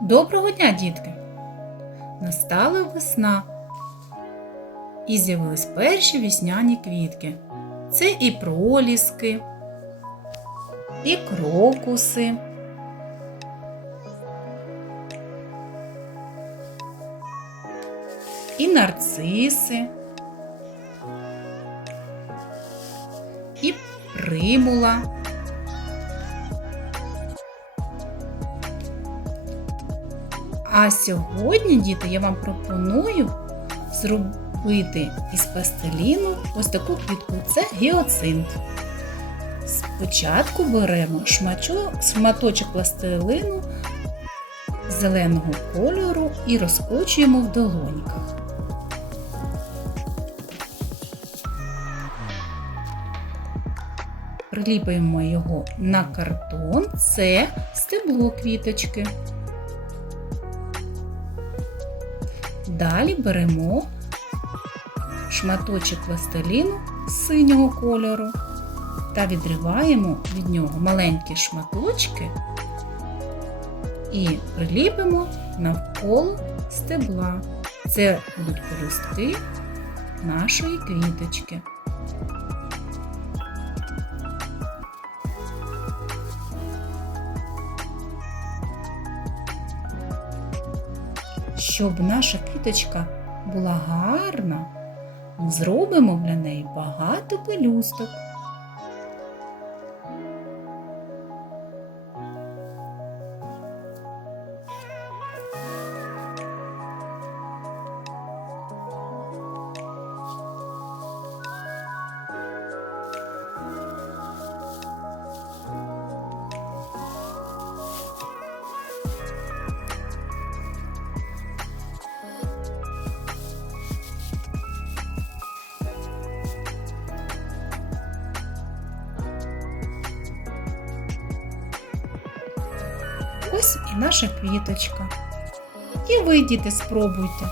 Доброго дня, дітки! Настала весна і з'явились перші вісняні квітки. Це і проліски, і крокуси, і нарциси, і примула. А сьогодні, діти, я вам пропоную зробити із пластиліну ось таку квітку. Це гіоцинт. Спочатку беремо шматочок пластилину зеленого кольору і розкочуємо в долоньках. Приліпуємо його на картон, це стебло квіточки. Далі беремо шматочок пластиліну синього кольору та відриваємо від нього маленькі шматочки і приліпимо навколо стебла. Це будуть полюстки нашої квіточки. Щоб наша квіточка була гарна, зробимо для неї багато пелюсток. Ось і наша квіточка. І ви, діти, спробуйте.